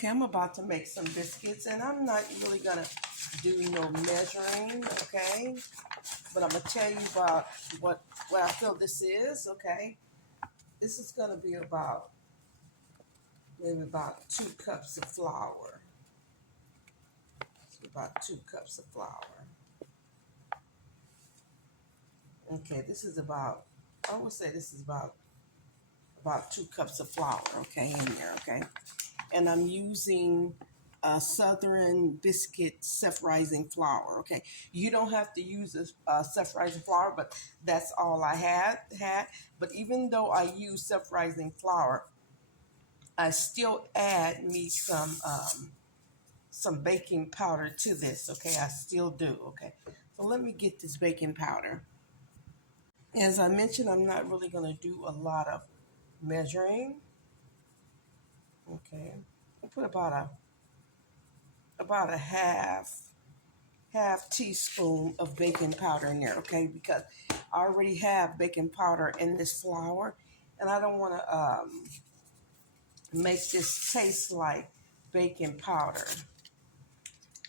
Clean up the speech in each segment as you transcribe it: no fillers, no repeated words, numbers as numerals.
Okay, I'm about to make some biscuits, and I'm not really gonna do no measuring, okay? But I'm gonna tell you about what I feel this is, okay? This is gonna be about maybe about 2 cups of flour. It's about 2 cups of flour. Okay, this is about I would say this is about 2 cups of flour, okay, in there, okay? And I'm using Southern Biscuit self-rising flour. Okay, you don't have to use a self-rising flour, but that's all I had. But even though I use self-rising flour, I still add me some baking powder to this. Okay, I still do. Okay, so let me get this baking powder. As I mentioned, I'm not really going to do a lot of measuring. Okay, I put about a half teaspoon of baking powder in there, okay? Because I already have baking powder in this flour, and I don't want to make this taste like baking powder.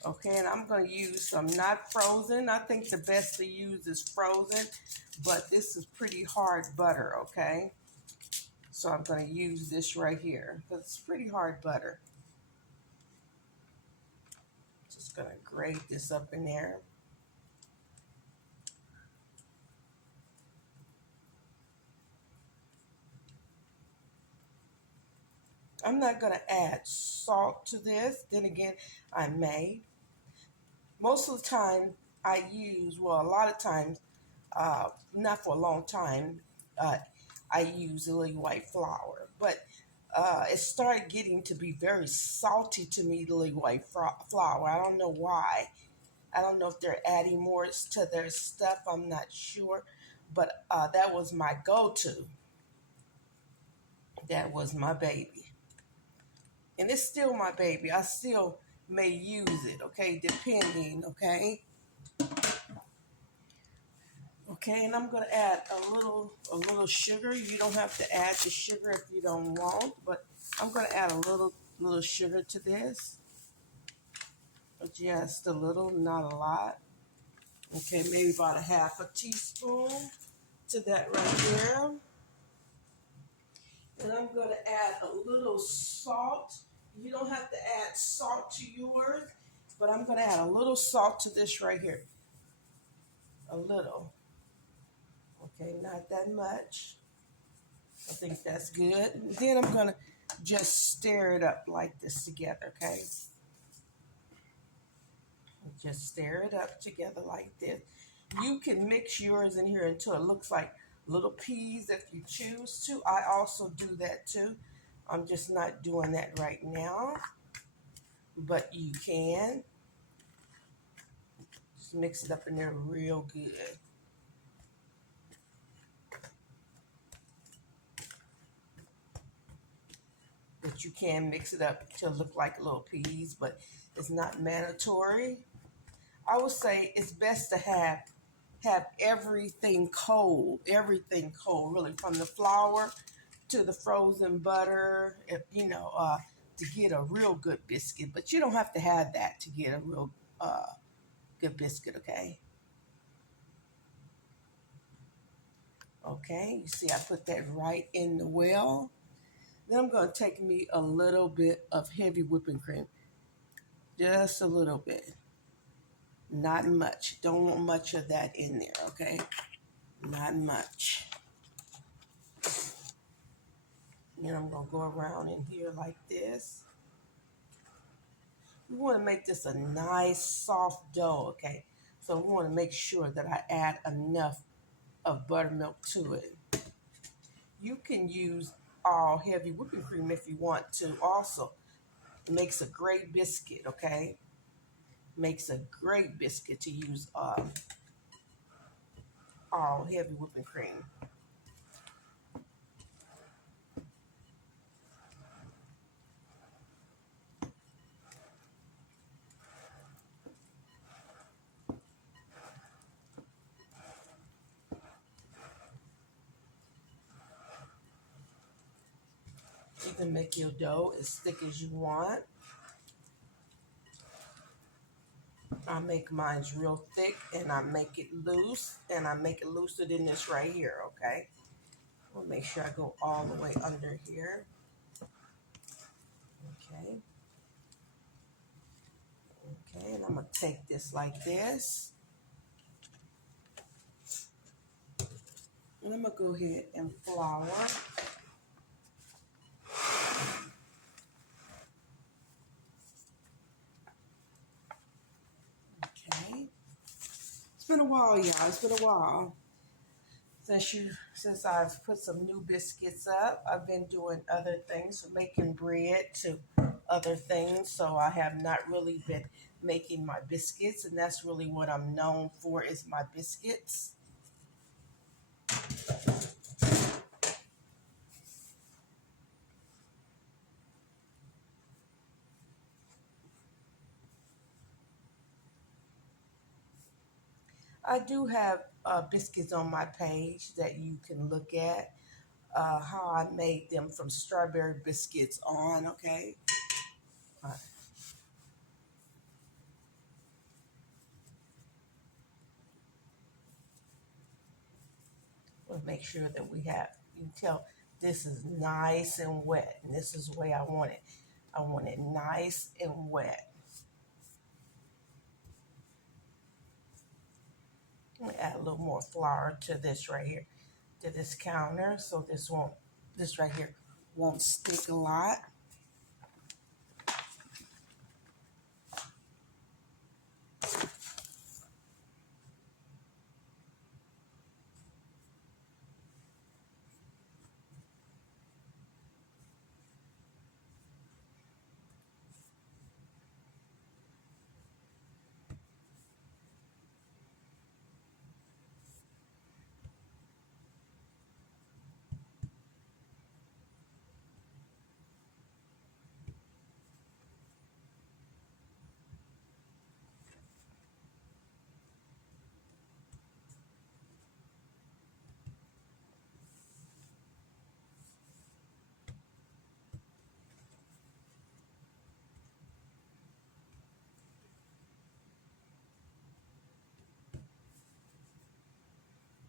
Okay, and I'm going to use some not frozen. I think the best to use is frozen, but this is pretty hard butter, okay? So I'm going to use this right here because it's pretty hard butter. Just going to grate this up in there. I'm not going to add salt to this. Then again, I may. Most of the time, a lot of times, not for a long time, uh, I use lily white flour. But it started getting to be very salty to me, lily white flour. I don't know why. I don't know if they're adding more to their stuff. I'm not sure. But that was my go-to. That was my baby. And it's still my baby. I still may use it, okay, depending, okay. Okay, and I'm gonna add a little sugar. You don't have to add the sugar if you don't want, but I'm gonna add a little sugar to this. Just a little, not a lot. Okay, maybe about a half a teaspoon to that right there. And I'm gonna add a little salt. You don't have to add salt to yours, but I'm gonna add a little salt to this right here. A little. Okay, not that much. I think that's good. Then I'm going to just stir it up like this together, okay? Just stir it up together like this. You can mix yours in here until it looks like little peas if you choose to. I also do that too. I'm just not doing that right now, but you can. Just mix it up in there real good. But you can mix it up to look like little peas, but it's not mandatory. I would say it's best to have everything cold, really, from the flour to the frozen butter, to get a real good biscuit. But you don't have to have that to get a real good biscuit, okay? Okay, you see I put that right in the well. Then I'm going to take me a little bit of heavy whipping cream, just a little bit. Not much. Don't want much of that in there, okay? Not much. And I'm going to go around in here like this. We want to make this a nice soft dough, okay? So we want to make sure that I add enough of buttermilk to it. You can use all heavy whipping cream if you want to also. It makes a great biscuit, okay? Makes a great biscuit to use all heavy whipping cream. and make your dough as thick as you want. I make mine real thick and I make it loose, and I make it looser than this right here, okay? I'll make sure I go all the way under here. Okay. Okay, and I'm gonna take this like this. And I'm gonna go ahead and flour. Okay. It's been a while, y'all. It's been a while since I've put some new biscuits up. I've been doing other things, making bread to other things, so I have not really been making my biscuits, and that's really what I'm known for, is my biscuits. I do have biscuits on my page that you can look at, how I made them from strawberry biscuits on, okay? Uh, we'll make sure that we have, you can tell this is nice and wet, and this is the way I want it. I want it nice and wet. I'm gonna add a little more flour to this right here, to this counter, so this right here won't stick a lot.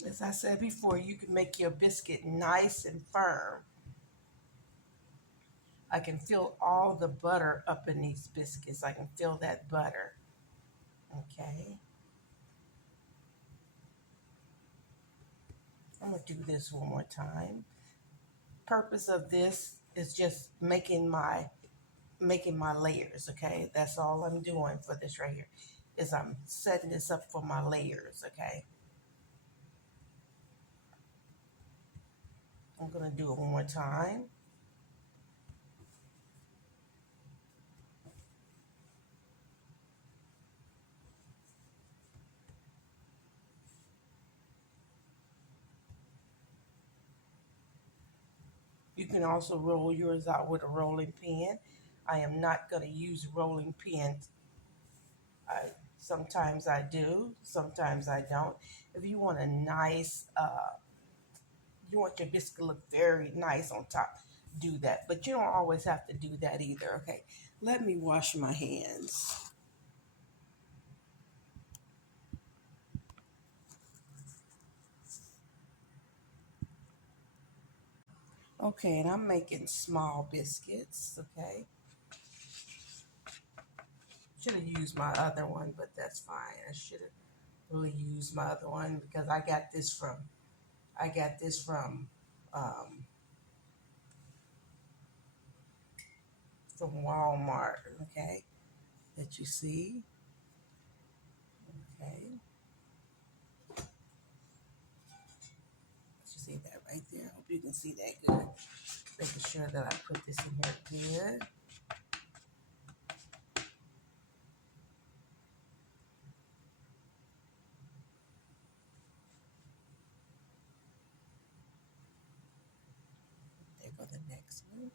As I said before, you can make your biscuit nice and firm. I can feel all the butter up in these biscuits. I can feel that butter. Okay. I'm gonna do this one more time. Purpose of this is just making my layers, okay? That's all I'm doing for this right here, is I'm setting this up for my layers, okay? I'm gonna do it one more time. You can also roll yours out with a rolling pin. I am not gonna use rolling pins. Sometimes I do, sometimes I don't. If you want a nice, you want your biscuit to look very nice on top, do that. But you don't always have to do that either, okay? Let me wash my hands. Okay, and I'm making small biscuits, okay? Should have used my other one, but that's fine. I should have really used my other one because I got this from um, Walmart, okay? That you see, okay? You see that right there? I hope you can see that good. Making sure that I put this in here good. There go the next one.